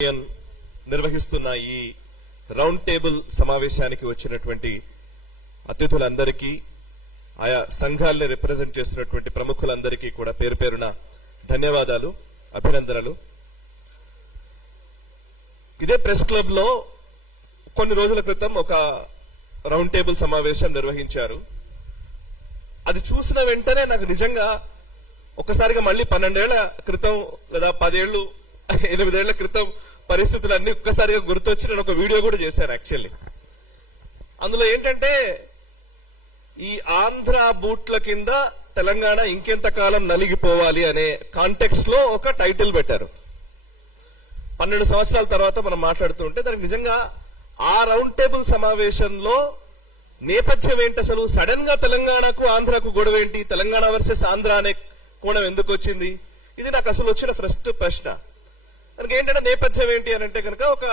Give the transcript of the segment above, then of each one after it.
నిర్వహిస్తున్న ఈ round table సమావేశానికి వచ్చినటువంటి అతిథులందరికీ ఆయా సంఘాలని రిప్రజెంట్ చేస్తున్నటువంటి ప్రముఖులందరికీ కూడా పేరు పేరున ధన్యవాదాలు, అభినందనలు. ఇదే ప్రెస్ క్లబ్ లో కొన్ని రోజుల క్రితం ఒక రౌండ్ టేబుల్ సమావేశం నిర్వహించారు. అది చూసిన వెంటనే నాకు నిజంగా ఒక్కసారిగా మళ్ళీ 12 ఏళ్ల క్రితం లేదా 10 ఏళ్ళు 8 ఏళ్ల క్రితం పరిస్థితులన్నీ ఒక్కసారిగా గుర్తొచ్చి నేను ఒక వీడియో కూడా చేశాను. యాక్చువల్లీ అందులో ఏంటంటే ఈ ఆంధ్ర బూట్ల కింద తెలంగాణ ఇంకెంతకాలం నలిగిపోవాలి అనే కాంటెక్స్ట్ లో ఒక టైటిల్ పెట్టారు. 12 సంవత్సరాల తర్వాత మనం మాట్లాడుతుంటే దానికి నిజంగా ఆ రౌండ్ టేబుల్ సమావేశంలో నేపథ్యం ఏంటి, అసలు సడన్ గా తెలంగాణకు ఆంధ్రకు గొడవ ఏంటి, తెలంగాణ వర్సెస్ ఆంధ్ర అనే కోణం ఎందుకు వచ్చింది, ఇది నాకు అసలు వచ్చిన ఫస్ట్ ప్రశ్న. దానికి ఏంటంటే నేపథ్యం ఏంటి అని అంటే కనుక ఒక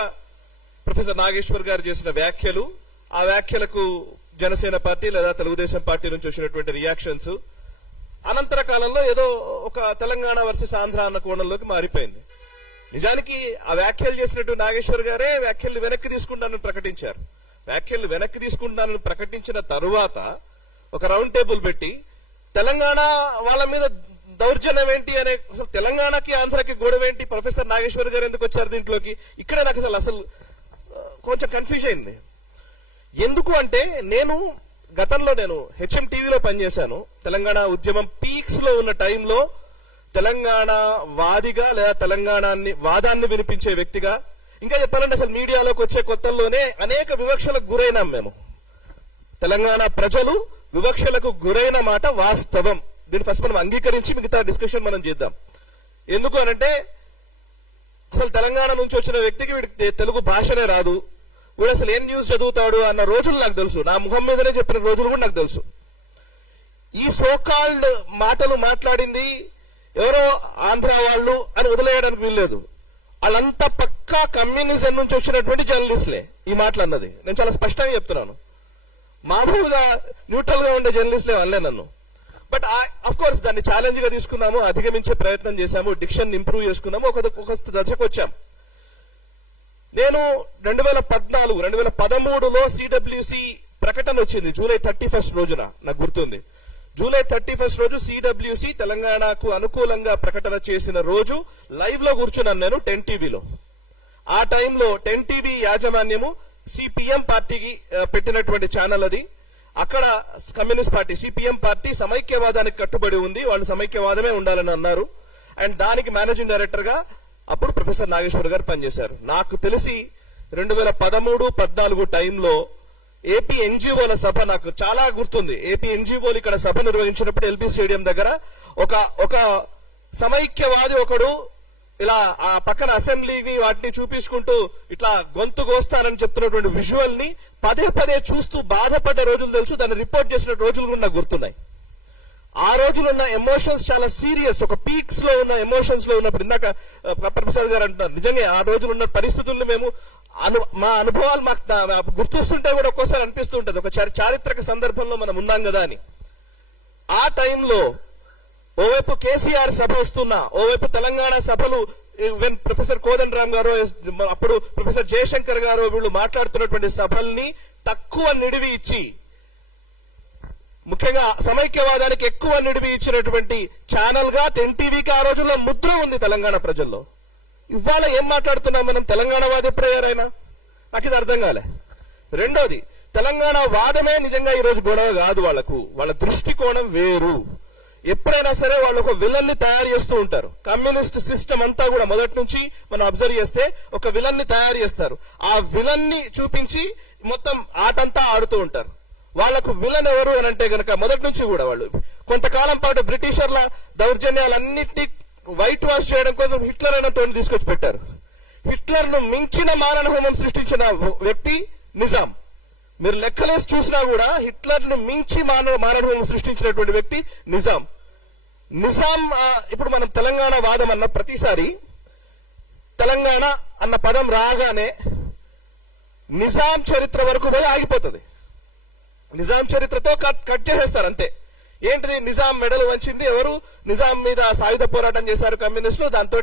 ప్రొఫెసర్ నాగేశ్వర్ గారు చేసిన వ్యాఖ్యలు, ఆ వ్యాఖ్యలకు జనసేన పార్టీ లేదా తెలుగుదేశం పార్టీ నుంచి వచ్చినటువంటి రియాక్షన్స్ అనంతర కాలంలో ఏదో ఒక తెలంగాణ వర్సెస్ ఆంధ్ర అన్న కోణంలోకి మారిపోయింది. నిజానికి ఆ వ్యాఖ్యలు చేసినట్టు నాగేశ్వర్ గారే వ్యాఖ్యలు వెనక్కి తీసుకుంటానని ప్రకటించారు. వ్యాఖ్యలు వెనక్కి తీసుకుంటానని ప్రకటించిన తరువాత ఒక రౌండ్ టేబుల్ పెట్టి తెలంగాణ వాళ్ళ మీద దౌర్జన్యం ఏంటి అనే, అసలు తెలంగాణకి ఆంధ్రకి గొడవ ఏంటి, ప్రొఫెసర్ నాగేశ్వర్ గారు ఎందుకు వచ్చారు దీంట్లోకి, ఇక్కడే నాకు అసలు కొంచెం కన్ఫ్యూజ్ అయింది. ఎందుకు అంటే నేను గతంలో హెచ్ఎం టీవీలో పనిచేశాను. తెలంగాణ ఉద్యమం పీక్స్ లో ఉన్న టైంలో తెలంగాణ వాదిగా లేదా వాదాన్ని వినిపించే వ్యక్తిగా, ఇంకా చెప్పాలంటే అసలు మీడియాలోకి వచ్చే కొత్తల్లోనే అనేక వివక్షలకు గురైనాం మేము. తెలంగాణ ప్రజలు వివక్షలకు గురైన మాట వాస్తవం. దీన్ని ఫస్ట్ మనం అంగీకరించి మిగతా డిస్కషన్ మనం చేద్దాం. ఎందుకు అనంటే అసలు తెలంగాణ నుంచి వచ్చిన వ్యక్తికి వీడికి తెలుగు భాషనే రాదు, వీడు అసలు ఏం న్యూస్ చదువుతాడు అన్న రోజులు నాకు తెలుసు. నా ముఖం మీదనే చెప్పిన రోజులు కూడా నాకు తెలుసు. ఈ సోకాల్డ్ మాటలు మాట్లాడింది ఎవరో ఆంధ్ర వాళ్ళు అని వదిలేయడానికి వీల్లేదు. వాళ్ళంతా పక్కా కమ్యూనిజం నుంచి వచ్చినటువంటి జర్నలిస్టులే ఈ మాటలు అన్నది. నేను చాలా స్పష్టంగా చెప్తున్నాను. మామూలుగా న్యూట్రల్ గా ఉండే జర్నలిస్టులే అనలే నన్ను. బట్ అఫ్ కోర్స్ దాన్ని ఛాలెంజ్ గా తీసుకున్నాము, అధిగమించే ప్రయత్నం చేశాము, డిక్షన్ ఇంప్రూవ్ చేసుకున్నాము, ఒక దశకు వచ్చాం. నేను 2013లో సిడబ్ల్యూసి ప్రకటన వచ్చింది జూలై 31 రోజున, నాకు గుర్తుంది. జూలై 31 రోజు సిడబ్ల్యూసి తెలంగాణకు అనుకూలంగా ప్రకటన చేసిన రోజు లైవ్ లో కూర్చున్నాను నేను 10 టీవీలో. ఆ టైంలో 10 టీవీ యాజమాన్యము సిపిఎం పార్టీకి పెట్టినటువంటి ఛానల్ అది. అక్కడ కమ్యూనిస్ట్ పార్టీ సిపిఎం పార్టీ సమైక్యవాదానికి కట్టుబడి ఉంది, వాళ్ళు సమైక్యవాదమే ఉండాలని అన్నారు. అండ్ దానికి మేనేజింగ్ డైరెక్టర్ గా అప్పుడు ప్రొఫెసర్ నాగేశ్వర్ గారు పనిచేశారు. నాకు తెలిసి 2013-14 టైంలో ఏపీ ఎన్జిఓల సభ నాకు చాలా గుర్తుంది. ఏపీ ఎన్జిఓలు ఇక్కడ సభ నిర్వహించినప్పుడు ఎల్బీ స్టేడియం దగ్గర ఒక సమైక్యవాది ఒకడు ఇలా ఆ పక్కన అసెంబ్లీని వాటిని చూపించుకుంటూ ఇట్లా గొంతు కోస్తానని చెప్తున్నటువంటి విజువల్ ని పదే చూస్తూ బాధపడ్డ రోజులు తెలుసు. దాన్ని రిపోర్ట్ చేసిన రోజులు కూడా నాకు గుర్తున్నాయి. ఆ రోజులు ఉన్న ఎమోషన్స్ చాలా సీరియస్, ఒక పీక్స్ లో ఉన్న ఎమోషన్స్ లో ఉన్నప్పుడు ఇందాక ప్రసాద్ గారు అంటున్నారు, నిజంగా ఆ రోజులు ఉన్న పరిస్థితులను మేము మా అనుభవాలు మాకు గుర్తొస్తుంటే కూడా ఒక్కోసారి అనిపిస్తూ ఉంటుంది, ఒక చారిత్రక సందర్భంలో మనం ఉన్నాం కదా అని. ఆ టైంలో ఓవైపు కేసీఆర్ సభ వస్తున్నా, ఓవైపు తెలంగాణ సభలు ప్రొఫెసర్ కోదండరామ్ గారు, అప్పుడు ప్రొఫెసర్ జయశంకర్ గారు వీళ్ళు మాట్లాడుతున్నటువంటి సభల్ని తక్కువ నిడివి ఇచ్చి, ముఖ్యంగా సమైక్యవాదానికి ఎక్కువ నిడివి ఇచ్చినటువంటి ఛానల్ గా 10 టీవీకి ఆ రోజుల్లో ముద్ర ఉంది తెలంగాణ ప్రజల్లో. ఇవాళ ఏం మాట్లాడుతున్నాం మనం, తెలంగాణ వాది ఎప్పుడయ్యారైనా? నాకు ఇది అర్థం కాలే. రెండోది, తెలంగాణ వాదమే నిజంగా ఈ రోజు గొడవ కాదు. వాళ్ళ దృష్టికోణం వేరు. ఎప్పుడైనా సరే వాళ్ళు ఒక విలన్ ని తయారు చేస్తూ ఉంటారు. కమ్యూనిస్ట్ సిస్టమ్ అంతా కూడా మొదటి నుంచి మనం అబ్జర్వ్ చేస్తే ఒక విలన్ ని తయారు చేస్తారు. ఆ విలన్ ని చూపించి మొత్తం ఆటంతా ఆడుతూ ఉంటారు. వాళ్లకు విలన్ ఎవరు అని అంటే గనక మొదటి నుంచి కూడా వాళ్ళు కొంతకాలం పాటు బ్రిటిషర్ల దౌర్జన్యాలన్నింటినీ వైట్ వాష్ చేయడం కోసం హిట్లర్ అనే తోని తీసుకొచ్చి పెట్టారు. హిట్లర్ ను మించిన మారణ హోమం సృష్టించిన వ్యక్తి నిజాం. మీరు లెక్కలేసి చూసినా కూడా హిట్లర్ ను మించి మారణ హోమం సృష్టించినటువంటి వ్యక్తి నిజాం. ఇప్పుడు మనం తెలంగాణ వాదం అన్న ప్రతిసారి తెలంగాణ అన్న పదం రాగానే నిజాం చరిత్ర వరకు పోయి ఆగిపోతుంది. నిజాం చరిత్రతో కట్ చేసేస్తారు అంతే. ఏంటిది, నిజాం మెడలు వచ్చింది ఎవరు, నిజాం మీద సాయుధ పోరాటం చేశారు కమ్యూనిస్టులు, దాంతో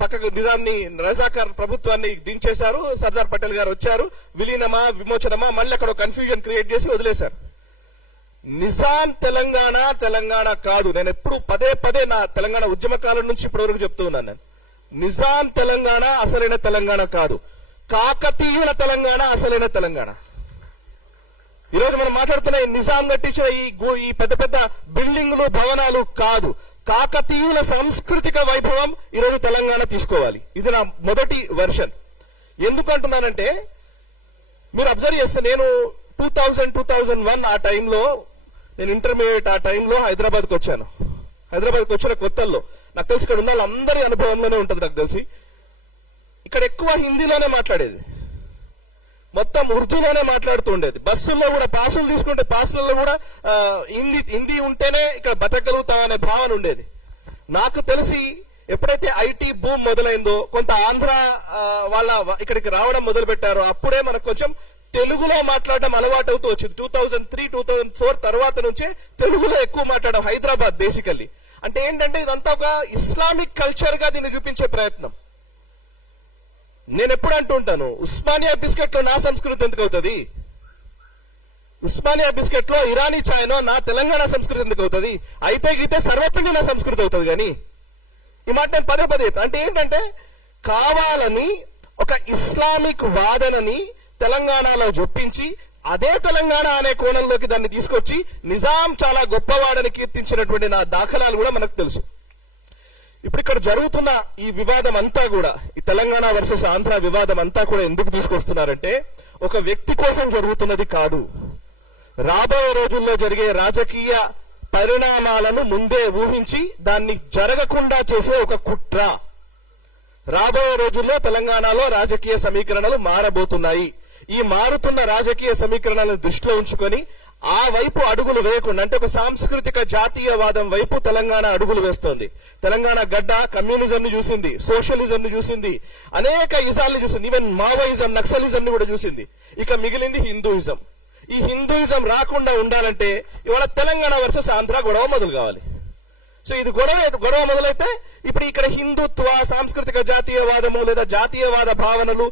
పక్కకు నిజాంని రజాకార్ ప్రభుత్వాన్ని దించేశారు. సర్దార్ పటేల్ గారు వచ్చారు, విలీనమా విమోచనమా మళ్ళీ అక్కడ కన్ఫ్యూజన్ క్రియేట్ చేసి వదిలేశారు. నిజాం తెలంగాణ కాదు. నేను ఎప్పుడు పదే నా తెలంగాణ ఉద్యమ కాలం నుంచి ఇప్పటివరకు చెప్తూ ఉన్నాను. నేను నిజాం తెలంగాణ అసలైన తెలంగాణ కాదు, కాకతీయుల తెలంగాణ అసలైన తెలంగాణ. ఈరోజు మనం మాట్లాడుతున్న నిజాం కట్టించిన ఈ పెద్ద పెద్ద బిల్డింగ్లు భవనాలు కాదు, కాకతీయుల సాంస్కృతిక వైభవం ఈరోజు తెలంగాణ తీసుకోవాలి. ఇది నా మొదటి వెర్షన్. ఎందుకు అంటున్నానంటే మీరు అబ్జర్వ్ చేస్తే నేను 2001 ఆ టైంలో నేను ఇంటర్మీడియట్ ఆ టైంలో హైదరాబాద్కి వచ్చాను. హైదరాబాద్కి వచ్చిన కొత్తల్లో నాకు తెలిసి ఇక్కడ ఉన్న వాళ్ళందరి అనుభవంలోనే ఉంటుంది. నాకు తెలిసి ఇక్కడ ఎక్కువ హిందీలోనే మాట్లాడేది, మొత్తం ఉర్దూలోనే మాట్లాడుతూ ఉండేది. బస్సుల్లో కూడా పాసులు తీసుకుంటే పాసులలో కూడా హిందీ ఉంటేనే ఇక్కడ బతకగలుగుతాం అనే భావన ఉండేది. నాకు తెలిసి ఎప్పుడైతే ఐటీ బూమ్ మొదలైందో, కొంత ఆంధ్ర వాళ్ళ ఇక్కడికి రావడం మొదలు పెట్టారో, అప్పుడే మనకు కొంచెం తెలుగులో మాట్లాడడం అలవాటు అవుతూ వచ్చింది. 2003-2004 తర్వాత నుంచే తెలుగులో ఎక్కువ మాట్లాడడం. హైదరాబాద్ బేసికల్లీ అంటే ఏంటంటే ఇదంతా ఒక ఇస్లామిక్ కల్చర్ గా దీన్ని చూపించే ప్రయత్నం. నేను ఎప్పుడు అంటుంటాను, ఉస్మానియా బిస్కెట్ లో నా సంస్కృతి ఎందుకు అవుతుంది, ఉస్మానియా బిస్కెట్ లో ఇరానీ ఛాయ్నో నా తెలంగాణ సంస్కృతి ఎందుకు అవుతుంది, అయితే గీతే సర్వపిండి నా సంస్కృతి అవుతుంది. కానీ ఈ మాట నేను పదే అంటే ఏంటంటే కావాలని ఒక ఇస్లామిక్ వాదనని తెలంగాణలో జొప్పించి అదే తెలంగాణ అనే కోణంలోకి దాన్ని తీసుకొచ్చి నిజాం చాలా గొప్పవాడని కీర్తించినటువంటి నా దాఖలాలు కూడా మనకు తెలుసు. ఇప్పుడు ఇక్కడ జరుగుతున్న ఈ వివాదం అంతా కూడా, ఈ తెలంగాణ వర్సెస్ ఆంధ్ర వివాదం అంతా కూడా ఎందుకు తీసుకొస్తున్నారంటే ఒక వ్యక్తి కోసం జరుగుతున్నది కాదు, రాబోయే రోజుల్లో జరిగే రాజకీయ పరిణామాలను ముందే ఊహించి దాన్ని జరగకుండా చేసే ఒక కుట్ర. రాబోయే రోజుల్లో తెలంగాణలో రాజకీయ సమీకరణలు మారబోతున్నాయి. ఈ మారుతున్న రాజకీయ సమీకరణలను దృష్టిలో ఉంచుకొని ఆ వైపు అడుగులు వేయకుండా, అంటే ఒక సాంస్కృతిక జాతీయవాదం వైపు తెలంగాణ అడుగులు వేస్తోంది. తెలంగాణ గడ్డ కమ్యూనిజం ని చూసింది, సోషలిజం ని చూసింది, అనేక ఇజాల్ని చూసింది, ఈవెన్ మావోయిజం నక్సలిజం ని కూడా చూసింది. ఇక మిగిలింది హిందూయిజం. ఈ హిందూయిజం రాకుండా ఉండాలంటే ఇవాళ తెలంగాణ వర్సెస్ ఆంధ్ర గొడవ మొదలు కావాలి. సో ఇది గొడవ మొదలైతే ఇప్పుడు ఇక్కడ హిందుత్వ సాంస్కృతిక జాతీయవాదము లేదా జాతీయవాద భావనలు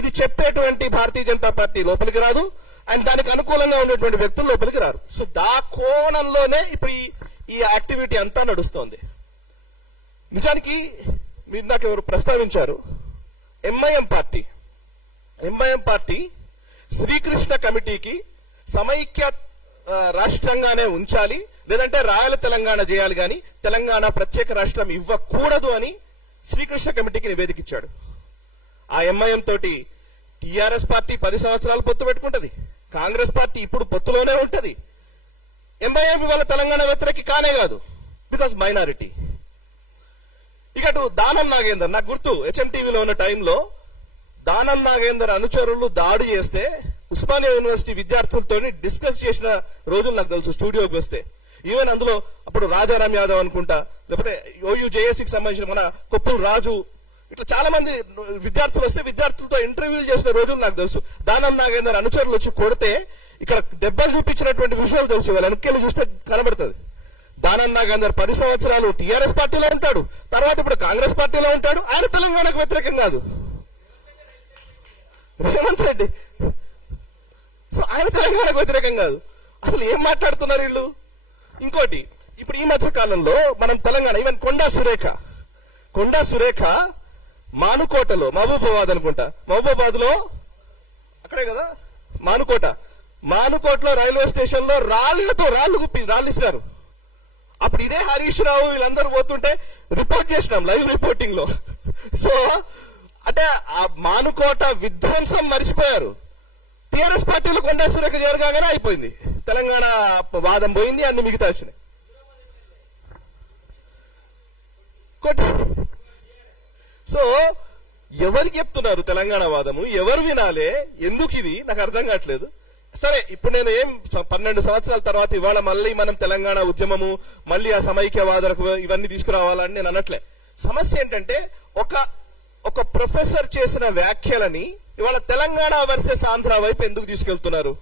ఇది చెప్పేటువంటి భారతీయ జనతా పార్టీ లోపలికి రాదు, అండ్ దానికి అనుకూలంగా ఉండేటువంటి వ్యక్తులు లోపలికి రారు. సో దా కోణంలోనే ఇప్పుడు ఈ యాక్టివిటీ అంతా నడుస్తోంది. నిజానికి మీరు నాకు ఎవరు ప్రస్తావించారు, ఎంఐఎం పార్టీ శ్రీకృష్ణ కమిటీకి సమైక్య రాష్ట్రంగానే ఉంచాలి, లేదంటే రాయల తెలంగాణ చేయాలి, కానీ తెలంగాణ ప్రత్యేక రాష్ట్రం ఇవ్వకూడదు అని శ్రీకృష్ణ కమిటీకి నివేదిక ఇచ్చాడు. ఆ ఎంఐఎం తోటి టిఆర్ఎస్ పార్టీ 10 సంవత్సరాలు పొత్తు పెట్టుకుంటది, కాంగ్రెస్ పార్టీ ఇప్పుడు పొత్తులోనే ఉంటది. ఎంఐఎం ఇవాళ తెలంగాణ వ్యతిరేకి కానే కాదు, బికాస్ మైనారిటీ. ఇక దానం నాగేందర్, నాకు గుర్తు హెచ్ఎంటీవీలో ఉన్న టైంలో దానం నాగేందర్ అనుచరులు దాడి చేస్తే ఉస్మానియా యూనివర్సిటీ విద్యార్థులతో డిస్కస్ చేసిన రోజులు నాకు తెలుసు. స్టూడియోకి వస్తే ఈవెన్ అందులో అప్పుడు రాజారాం యాదవ్ అనుకుంటా, లేకపోతే ఓయూ జేఏసీకి సంబంధించిన మన కొప్పుల రాజు, ఇట్లా చాలా మంది విద్యార్థులు వస్తే విద్యార్థులతో ఇంటర్వ్యూలు చేసిన రోజులు నాకు తెలుసు. దానం నాగేందర్ అనుచరులు వచ్చి కొడితే ఇక్కడ దెబ్బలు చూపించినటువంటి విషయాలు తెలుసు. వాళ్ళ వెనక్కి చూస్తే కనబడుతుంది. దానం నాగేందర్ 10 సంవత్సరాలు టీఆర్ఎస్ పార్టీలో ఉంటాడు, తర్వాత ఇప్పుడు కాంగ్రెస్ పార్టీలో ఉంటాడు. ఆయన తెలంగాణకు వ్యతిరేకం కాదు, రేవంత్ రెడ్డి. సో ఆయన తెలంగాణకు వ్యతిరేకం కాదు. అసలు ఏం మాట్లాడుతున్నారు వీళ్ళు? ఇంకోటి, ఇప్పుడు ఈ మధ్య కాలంలో మనం తెలంగాణ ఈవెన్ కొండా సురేఖ మానుకోటలో, మహబూబాబాద్ అనుకుంటా, మహబూబాబాద్ లో అక్కడే కదా మానుకోటలో రైల్వే స్టేషన్ లో రాళ్ళు ఇస్తారు. అప్పుడు ఇదే హరీష్ రావు వీళ్ళందరూ పోతుంటే రిపోర్ట్ చేసినాం లైవ్ రిపోర్టింగ్ లో. సో అంటే ఆ మానుకోట విధ్వంసం మరిచిపోయారు. టీఆర్ఎస్ పార్టీలు కొండా సురేఖ జరగానే అయిపోయింది, తెలంగాణ వాదం పోయింది, అన్ని మిగతా వచ్చినాయి. సో ఎవరికి చెప్తున్నారు తెలంగాణ వాదము, ఎవరు వినాలే, ఎందుకు ఇది నాకు అర్థం కావట్లేదు. సరే, ఇప్పుడు నేను 12 సంవత్సరాల తర్వాత ఇవాళ మళ్ళీ మనం తెలంగాణ ఉద్యమము మళ్ళీ ఆ సమైక్యవాదులకు ఇవన్నీ తీసుకురావాలని నేను అనట్లే. సమస్య ఏంటంటే ఒక ప్రొఫెసర్ చేసిన వ్యాఖ్యలని ఇవాళ తెలంగాణ వర్సెస్ ఆంధ్ర వైపు ఎందుకు తీసుకెళ్తున్నారు?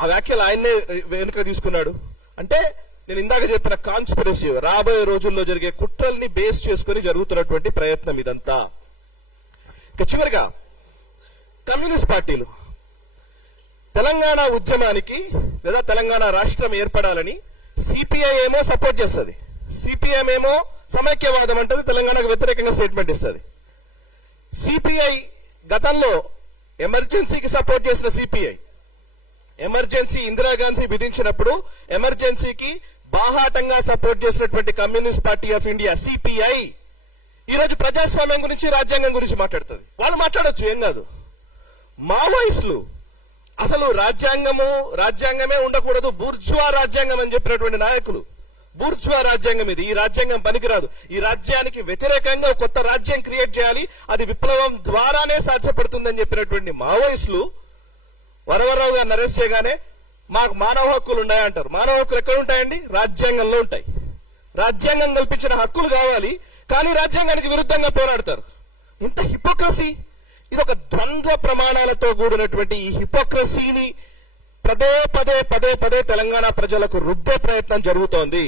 ఆ వ్యాఖ్యలు ఆయన్నే వెనుక తీసుకున్నాడు అంటే నేను ఇందాక చెప్పిన కాన్స్పిరసీ, రాబోయే రోజుల్లో జరిగే కుట్రల్ని బేస్ చేసుకుని జరుగుతున్నటువంటి ప్రయత్నం ఇదంతా. ఇక చివరిగా కమ్యూనిస్ట్ పార్టీలు తెలంగాణ ఉద్యమానికి లేదా తెలంగాణ రాష్ట్రం ఏర్పడాలని సిపిఐ ఏమో సపోర్ట్ చేస్తుంది, సిపిఎం ఏమో సమైక్యవాదం అంటది, తెలంగాణకు వ్యతిరేకంగా స్టేట్మెంట్ ఇస్తుంది. సిపిఐ గతంలో ఎమర్జెన్సీకి సపోర్ట్ చేసిన సిపిఐ ఎమర్జెన్సీ ఇందిరాగాంధీ విధించినప్పుడు ఎమర్జెన్సీకి బాహాటంగా సపోర్ట్ చేసినటువంటి communist party of India CPI ఈ రోజు ప్రజాస్వామ్యం గురించి, రాజ్యాంగం గురించి మాట్లాడుతుంది. వాళ్ళు మాట్లాడొచ్చు, ఏం కాదు. మావోయిస్టులు అసలు రాజ్యాంగమే ఉండకూడదు, బూర్జువా రాజ్యాంగం అని చెప్పినటువంటి నాయకులు, బూర్జువా రాజ్యాంగం ఇది, ఈ రాజ్యాంగం పనికిరాదు, ఈ రాజ్యానికి వ్యతిరేకంగా కొత్త రాజ్యం క్రియేట్ చేయాలి, అది విప్లవం ద్వారానే సాధ్యపడుతుందని చెప్పినటువంటి మావోయిస్టులు వరవరరావు గారిని అరెస్ట్ చేయగానే మాకు మానవ హక్కులు ఉన్నాయంటారు. మానవ హక్కులు ఎక్కడ ఉంటాయండి? రాజ్యాంగంలో ఉంటాయి. రాజ్యాంగం కల్పించిన హక్కులు కావాలి, కానీ రాజ్యాంగానికి విరుద్ధంగా పోరాడతారు. ఇంత హిపోక్రసీ, ఇది ఒక ద్వంద్వ ప్రమాణాలతో కూడినటువంటి ఈ హిపోక్రసీని పదే పదే పదే పదే తెలంగాణ ప్రజలకు రుద్దే ప్రయత్నం జరుగుతోంది.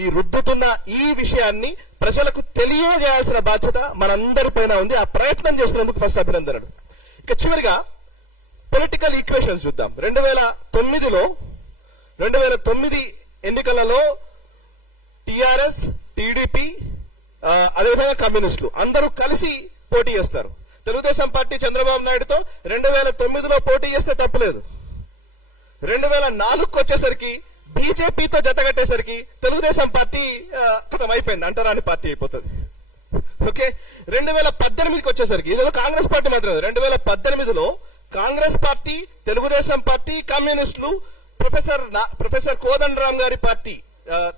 ఈ రుద్దుతున్న ఈ విషయాన్ని ప్రజలకు తెలియజేయాల్సిన బాధ్యత మనందరిపైన ఉంది. ఆ ప్రయత్నం చేస్తున్నందుకు ఫస్ట్ అభినందనలు. ఇక చివరిగా పొలిటికల్ ఈక్వేషన్స్ చూద్దాం. 2009 ఎన్నికలలో టిఆర్ఎస్, టీడీపీ, అదేవిధంగా కమ్యూనిస్టులు అందరూ కలిసి పోటీ చేస్తారు. తెలుగుదేశం పార్టీ చంద్రబాబు నాయుడుతో 2009లో పోటీ చేస్తే తప్పులేదు. 2004కు వచ్చేసరికి బీజేపీతో జతగట్టేసరికి తెలుగుదేశం పార్టీ కథం అయిపోయింది, అంటరాని పార్టీ అయిపోతుంది. ఓకే, 2018కి వచ్చేసరికి ఇదేదో కాంగ్రెస్ పార్టీ మాత్రమే. 2018లో కాంగ్రెస్ పార్టీ, తెలుగుదేశం పార్టీ, కమ్యూనిస్టులు, ప్రొఫెసర్ కోదండరామ్ గారి పార్టీ,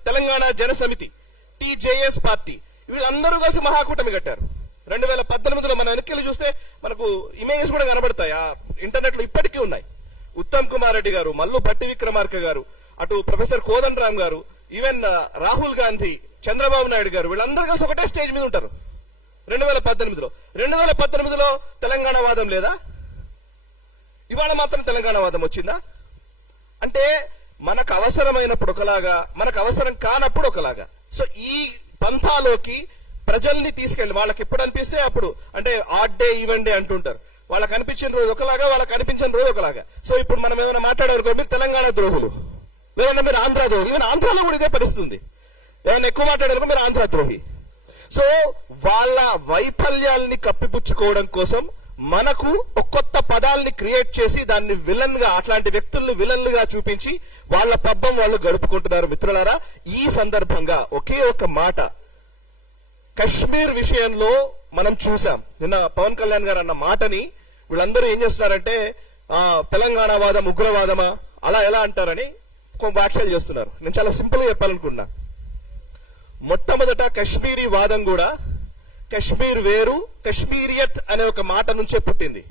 తెలంగాణ జన సమితి, టీజేఎస్ పార్టీ, వీళ్ళందరూ కలిసి మహాకూటమి కట్టారు. 2018లో మన వెనక్కి చూస్తే మనకు ఇమేజెస్ కూడా కనబడతాయి, ఇంటర్నెట్ లో ఇప్పటికీ ఉన్నాయి. ఉత్తమ్ కుమార్ రెడ్డి గారు, మల్లు భట్టి విక్రమార్క గారు, అటు ప్రొఫెసర్ కోదండరామ్ గారు, ఈవెన్ రాహుల్ గాంధీ, చంద్రబాబు నాయుడు గారు, వీళ్ళందరూ కలిసి ఒకటే స్టేజ్ మీద ఉంటారు 2018లో. 2018లో తెలంగాణ వాదం లేదా? ఇవాళ మాత్రం తెలంగాణ వాదం వచ్చిందా? అంటే మనకు అవసరమైనప్పుడు ఒకలాగా, మనకు అవసరం కానప్పుడు ఒకలాగా. సో ఈ పంథాలోకి ప్రజల్ని తీసుకెళ్ళి వాళ్ళకి ఎప్పుడు అనిపిస్తే అప్పుడు, అంటే ఆడ్ డే ఈవెన్ డే అంటుంటారు, వాళ్ళకి అనిపించిన రోజు ఒకలాగా, వాళ్ళకి అనిపించిన రోజు ఒకలాగా. సో ఇప్పుడు మనం ఏమైనా మాట్లాడారు, మీరు తెలంగాణ ద్రోహులు, లేదంటే మీరు ఆంధ్ర ద్రోహులు. ఈవెన్ ఆంధ్రాలో కూడా ఇదే పరిస్థితుంది. ఏమైనా ఎక్కువ మాట్లాడారు మీరు ఆంధ్ర ద్రోహి. సో వాళ్ళ వైఫల్యాల్ని కప్పిపుచ్చుకోవడం కోసం మనకు ఒక కొత్త పదాల్ని క్రియేట్ చేసి దాన్ని విలన్ గా, అట్లాంటి వ్యక్తుల్ని విలన్లుగా చూపించి వాళ్ళ పబ్బం వాళ్ళు గడుపుకుంటున్నారు. మిత్రులారా, ఈ సందర్భంగా ఒకే ఒక మాట, కశ్మీర్ విషయంలో మనం చూసాం. నిన్న పవన్ కళ్యాణ్ గారు అన్న మాటని వీళ్ళందరూ ఏం చేస్తున్నారంటే తెలంగాణ వాదం ఉగ్రవాదమా అలా ఎలా అంటారని వ్యాఖ్యలు చేస్తున్నారు. నేను చాలా సింపుల్ గా చెప్పాలనుకున్నా. మొట్టమొదట కశ్మీరీ వాదం కూడా కశ్మీర్ వేరు, కశ్మీరియత్ అనే ఒక మాట నుంచే పుట్టింది.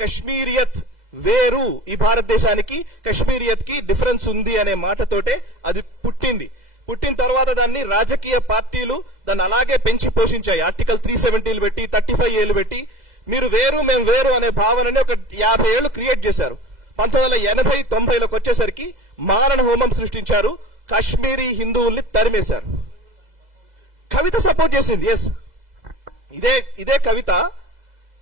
కశ్మీరియత్ వేరు, ఈ భారతదేశానికి కశ్మీరియత్ కి డిఫరెన్స్ ఉంది అనే మాటతోటే అది పుట్టింది. పుట్టిన తర్వాత దాన్ని రాజకీయ పార్టీలు దాన్ని అలాగే పెంచి పోషించాయి. ఆర్టికల్ 370 పెట్టి, 35 ఏళ్లు పెట్టి, మీరు వేరు మేము వేరు అనే భావనని ఒక 50 ఏళ్లు క్రియేట్ చేశారు. 1980-90లకు వచ్చేసరికి మారణ హోమం సృష్టించారు, కాశ్మీరీ హిందువుల్ని తరిమేశారు. కవిత సపోర్ట్ చేసింది. ఎస్, ఇదే కవిత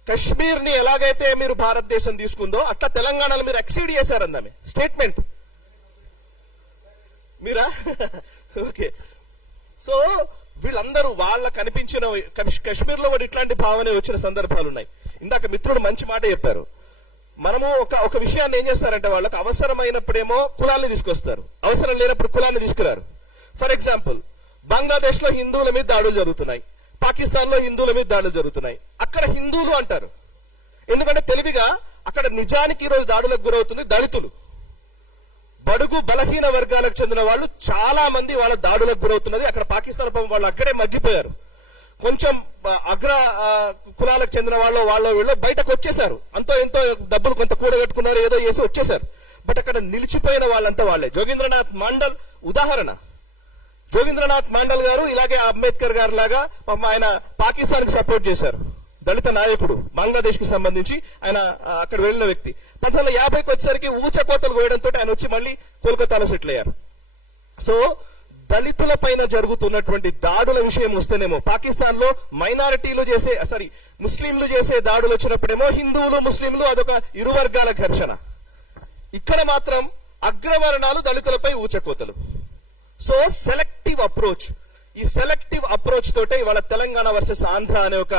కశ్మీర్ ని ఎలాగైతే మీరు భారతదేశం తీసుకుందో అట్లా తెలంగాణలో మీరు ఎక్సీడ్ చేశారన్నామే స్టేట్మెంట్ మీరా. ఓకే, సో వీళ్ళందరూ వాళ్ళకు అనిపించిన కశ్మీర్ లో కూడా ఇట్లాంటి భావన వచ్చిన సందర్భాలు ఉన్నాయి. ఇందాక మిత్రుడు మంచి మాట చెప్పారు. మనము ఒక విషయాన్ని ఏం చేస్తారంటే వాళ్ళకి అవసరమైనప్పుడేమో కులాన్ని తీసుకొస్తారు, అవసరం లేనప్పుడు కులాన్ని తీసుకురారు. ఫర్ ఎగ్జాంపుల్, బంగ్లాదేశ్ లో హిందువుల మీద దాడులు జరుగుతున్నాయి, పాకిస్తాన్ లో హిందువుల మీద దాడులు జరుగుతున్నాయి. అక్కడ హిందువులు అంటారు, ఎందుకంటే తెలివిగా అక్కడ నిజానికి ఈరోజు దాడులకు గురవుతుంది దళితులు, బడుగు బలహీన వర్గాలకు చెందిన వాళ్ళు చాలా మంది వాళ్ళ దాడులకు గురవుతున్నది. అక్కడ పాకిస్తాన్ వాళ్ళు అక్కడే మగ్గిపోయారు. కొంచెం అగ్ర కులాలకు చెందిన వాళ్ళు వీళ్ళు బయటకు వచ్చేసారు, అంతో ఎంతో డబ్బులు కొంత కూడగట్టుకున్నారు, ఏదో చేసి వచ్చేసారు. బట్ అక్కడ నిలిచిపోయిన వాళ్ళంతా వాళ్ళే. జోగేంద్రనాథ్ మండల్ ఉదాహరణ. జోగేంద్రనాథ్ మండల్ గారు ఇలాగే అంబేద్కర్ గారు లాగా ఆయన పాకిస్తాన్ కి సపోర్ట్ చేశారు, దళిత నాయకుడు, బంగ్లాదేశ్ కి సంబంధించి ఆయన అక్కడ వెళ్ళిన వ్యక్తి. 1950కి వచ్చేసరికి ఊచకోతలు పోయడంతో ఆయన వచ్చి మళ్ళీ కోల్కతాలో సెటిల్ అయ్యారు. సో దళితుల పైన జరుగుతున్నటువంటి దాడుల విషయం వస్తేనేమో పాకిస్తాన్ లో మైనారిటీలు చేసే ముస్లింలు చేసే దాడులు వచ్చినప్పుడేమో హిందువులు ముస్లింలు అదొక ఇరు వర్గాల ఘర్షణ. ఇక్కడ మాత్రం అగ్రవర్ణాలు దళితులపై ఊచకోతలు. సో సెలెక్టివ్ అప్రోచ్, ఈ సెలెక్టివ్ అప్రోచ్ తోటే ఇవాళ తెలంగాణ వర్సెస్ ఆంధ్ర అనే ఒక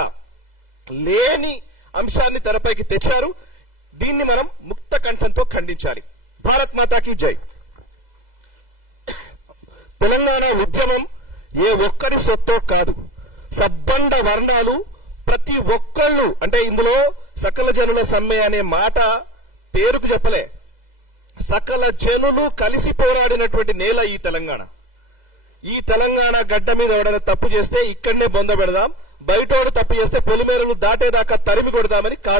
లేని అంశాన్ని తెరపైకి తెచ్చారు. దీన్ని మనం ముక్త కంఠంతో ఖండించాలి. భారత్ మాతాకి జై. తెలంగాణ ఉద్యమం ఏ ఒక్కరి సొత్తో కాదు, సబ్బండ వర్ణాలు ప్రతి ఒక్కళ్ళు, అంటే ఇందులో సకల జనుల సమ్మె అనే మాట పేరుకు చెప్పలే, సకల జనులు కలిసి పోరాడినటువంటి నేల ఈ తెలంగాణ. ఈ తెలంగాణ గడ్డ మీద ఎవడైనా తప్పు చేస్తే ఇక్కడనే బొంద పెడదాం, బయటోడు తప్పు చేస్తే పొలిమేరలు దాటేదాకా తరిమి కొడదామని